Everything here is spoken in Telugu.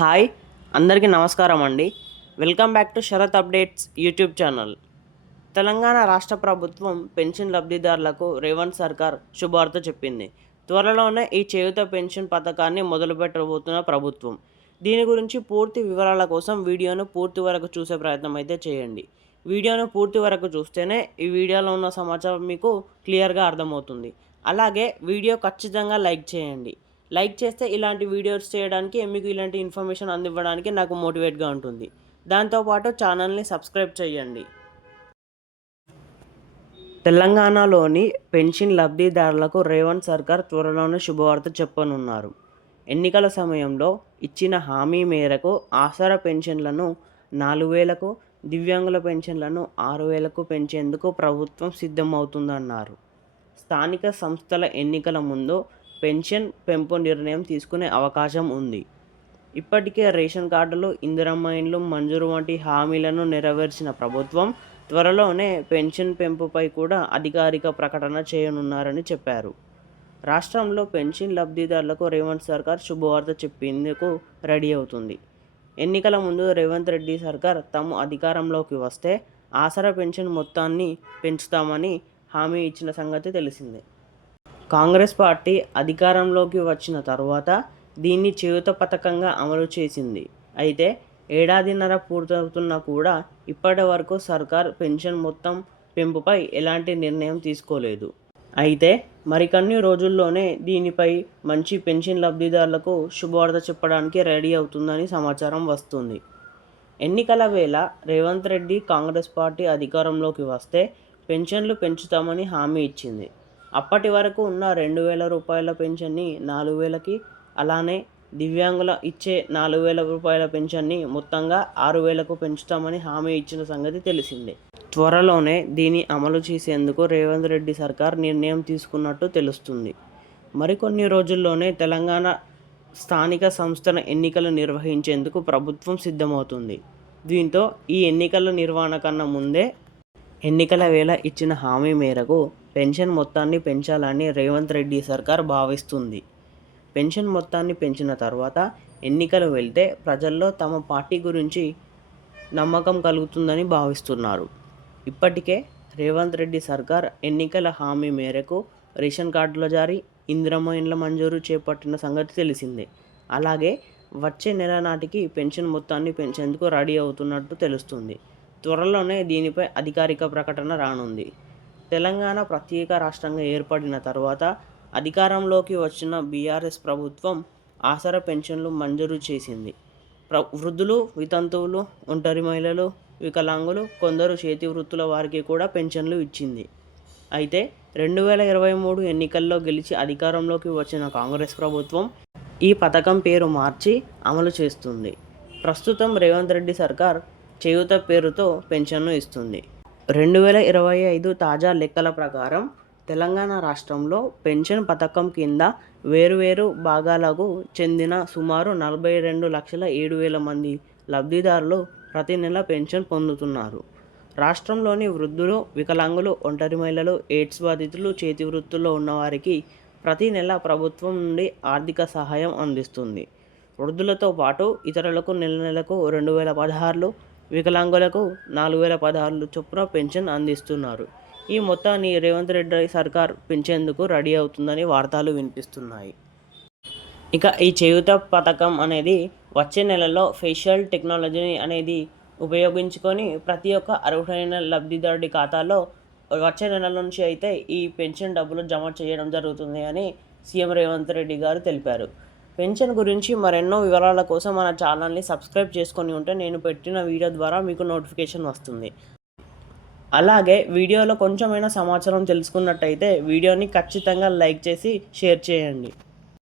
హాయ్ అందరికీ నమస్కారం అండి. Welcome back to Sarath updates YouTube channel. Telangana రాష్ట్ర ప్రభుత్వం పెన్షన్ లబ్ధిదారులకు రేవంత్ సర్కార్ శుభార్త చెప్పింది. త్వరలోనే ఈ చేయుత పెన్షన్ పథకాన్ని మొదలుపెట్టబోతున్న ప్రభుత్వం. దీని గురించి పూర్తి వివరాల కోసం వీడియోను పూర్తి వరకు చూసే ప్రయత్నం అయితే చేయండి. వీడియోను పూర్తి వరకు చూస్తేనే ఈ వీడియోలో ఉన్న సమాచారం మీకు క్లియర్గా అర్థమవుతుంది. అలాగే వీడియో ఖచ్చితంగా లైక్ చేయండి. లైక్ చేస్తే ఇలాంటి వీడియోస్ చేయడానికి మీకు ఇలాంటి ఇన్ఫర్మేషన్ అందివ్వడానికి నాకు మోటివేట్గా ఉంటుంది. దాంతోపాటు ఛానల్ని సబ్స్క్రైబ్ చేయండి. తెలంగాణలోని పెన్షన్ లబ్ధిదారులకు రేవంత్ సర్కార్ త్వరలోనే శుభవార్త చెప్పనున్నారు. ఎన్నికల సమయంలో ఇచ్చిన హామీ మేరకు ఆసరా పెన్షన్లను నాలుగు వేలకు దివ్యాంగుల పెన్షన్లను ఆరు వేలకు పెంచేందుకు ప్రభుత్వం సిద్ధమవుతుందన్నారు. స్థానిక సంస్థల ఎన్నికల ముందు పెన్షన్ పెంపు నిర్ణయం తీసుకునే అవకాశం ఉంది. ఇప్పటికే రేషన్ కార్డులు ఇందిరమ్మ ఇండ్లు మంజూరు వంటి హామీలను నెరవేర్చిన ప్రభుత్వం త్వరలోనే పెన్షన్ పెంపుపై కూడా అధికారిక ప్రకటన చేయనున్నారని చెప్పారు. రాష్ట్రంలో పెన్షన్ లబ్ధిదారులకు రేవంత్ సర్కార్ శుభవార్త చెప్పేందుకు రెడీ అవుతుంది. ఎన్నికల ముందు రేవంత్ రెడ్డి సర్కార్ తాము అధికారంలోకి వస్తే ఆసరా పెన్షన్ మొత్తాన్ని పెంచుతామని హామీ ఇచ్చిన సంగతి తెలిసిందే. కాంగ్రెస్ పార్టీ అధికారంలోకి వచ్చిన తర్వాత దీన్ని చేయుత పథకంగా అమలు చేసింది. అయితే ఏడాదిన్నర పూర్తవుతున్నా కూడా ఇప్పటి వరకు సర్కార్ పెన్షన్ మొత్తం పెంపుపై ఎలాంటి నిర్ణయం తీసుకోలేదు. అయితే మరికొన్ని రోజుల్లోనే దీనిపై మంచి పెన్షన్ లబ్ధిదారులకు శుభవార్త చెప్పడానికి రెడీ అవుతుందని సమాచారం వస్తుంది. ఎన్నికల వేళ రేవంత్ రెడ్డి కాంగ్రెస్ పార్టీ అధికారంలోకి వస్తే పెన్షన్లు పెంచుతామని హామీ ఇచ్చింది. అప్పటి వరకు ఉన్న రెండు వేల రూపాయల పెన్షన్ని నాలుగు వేలకి అలానే దివ్యాంగుల ఇచ్చే నాలుగు వేల రూపాయల పెన్షన్ని మొత్తంగా ఆరు వేలకు పెంచుతామని హామీ ఇచ్చిన సంగతి తెలిసిందే. త్వరలోనే దీన్ని అమలు చేసేందుకు రేవంత్ రెడ్డి సర్కార్ నిర్ణయం తీసుకున్నట్టు తెలుస్తుంది. మరికొన్ని రోజుల్లోనే తెలంగాణ స్థానిక సంస్థల ఎన్నికలు నిర్వహించేందుకు ప్రభుత్వం సిద్ధమవుతుంది. దీంతో ఈ ఎన్నికల నిర్వహణ కన్నా ముందే ఎన్నికల వేళ ఇచ్చిన హామీ మేరకు పెన్షన్ మొత్తాన్ని పెంచాలని రేవంత్ రెడ్డి సర్కార్ భావిస్తుంది. పెన్షన్ మొత్తాన్ని పెంచిన తర్వాత ఎన్నికలు వెళ్తే ప్రజల్లో తమ పార్టీ గురించి నమ్మకం కలుగుతుందని భావిస్తున్నారు. ఇప్పటికే రేవంత్ రెడ్డి సర్కార్ ఎన్నికల హామీ మేరకు రేషన్ కార్డుల జారీ ఇందిరమ్మ ఇండ్ల మంజూరు చేపట్టిన సంగతి తెలిసిందే. అలాగే వచ్చే నెల నాటికి పెన్షన్ మొత్తాన్ని పెంచేందుకు రెడీ అవుతున్నట్టు తెలుస్తుంది. త్వరలోనే దీనిపై అధికారిక ప్రకటన రానుంది. తెలంగాణ ప్రత్యేక రాష్ట్రంగా ఏర్పడిన తర్వాత అధికారంలోకి వచ్చిన బీఆర్ఎస్ ప్రభుత్వం ఆసర పెన్షన్లు మంజూరు చేసింది. ప్ర వృద్ధులు వితంతువులు ఒంటరి మహిళలు వికలాంగులు కొందరు చేతి వృత్తుల వారికి కూడా పెన్షన్లు ఇచ్చింది. అయితే రెండు వేల ఇరవై మూడు ఎన్నికల్లో గెలిచి అధికారంలోకి వచ్చిన కాంగ్రెస్ ప్రభుత్వం ఈ పథకం పేరు మార్చి అమలు చేస్తుంది. ప్రస్తుతం రేవంత్ రెడ్డి సర్కార్ చేయూత పేరుతో పెన్షన్ను ఇస్తుంది. రెండు వేల ఇరవై ఐదు తాజా లెక్కల ప్రకారం తెలంగాణ రాష్ట్రంలో పెన్షన్ పథకం కింద వేరువేరు భాగాలకు చెందిన సుమారు నలభై రెండు లక్షల ఏడు వేల మంది లబ్ధిదారులు ప్రతి నెల పెన్షన్ పొందుతున్నారు. రాష్ట్రంలోని వృద్ధులు వికలాంగులు ఒంటరి మహిళలు ఎయిడ్స్ బాధితులు చేతి వృత్తుల్లో ఉన్నవారికి ప్రతి నెల ప్రభుత్వం నుండి ఆర్థిక సహాయం అందిస్తుంది. వృద్ధులతో పాటు ఇతరులకు నెల నెలకు రెండు వేల పదహారులు వికలాంగులకు నాలుగు వేల పదహారు చొప్పున పెన్షన్ అందిస్తున్నారు. ఈ మొత్తాన్ని రేవంత్ రెడ్డి సర్కార్ పెంచేందుకు రెడీ అవుతుందని వార్తలు వినిపిస్తున్నాయి. ఇక ఈ చేయుత పథకం అనేది వచ్చే నెలలో ఫేషియల్ టెక్నాలజీని అనేది ఉపయోగించుకొని ప్రతి ఒక్క అర్హుడైన లబ్ధిదారుడి ఖాతాలో వచ్చే నెల నుంచి అయితే ఈ పెన్షన్ డబ్బులు జమ చేయడం జరుగుతుంది అని సీఎం రేవంత్ రెడ్డి గారు తెలిపారు. పెన్షన్ గురించి మరెన్నో వివరాల కోసం మన ఛానల్ని సబ్స్క్రైబ్ చేసుకొని ఉంటే నేను పెట్టిన వీడియో ద్వారా మీకు నోటిఫికేషన్ వస్తుంది. అలాగే వీడియోలో కొంచెమైనా సమాచారం తెలుసుకున్నట్టయితే వీడియోని ఖచ్చితంగా లైక్ చేసి షేర్ చేయండి.